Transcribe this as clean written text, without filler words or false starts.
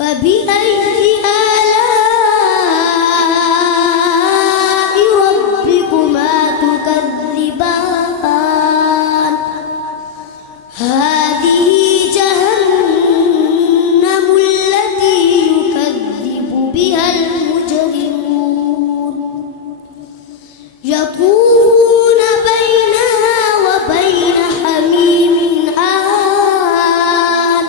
فبأي آلاء ربكما تكذبان هذه جهنم التي يكذب بها المجرمون يطوفون بينها وبين حميم آن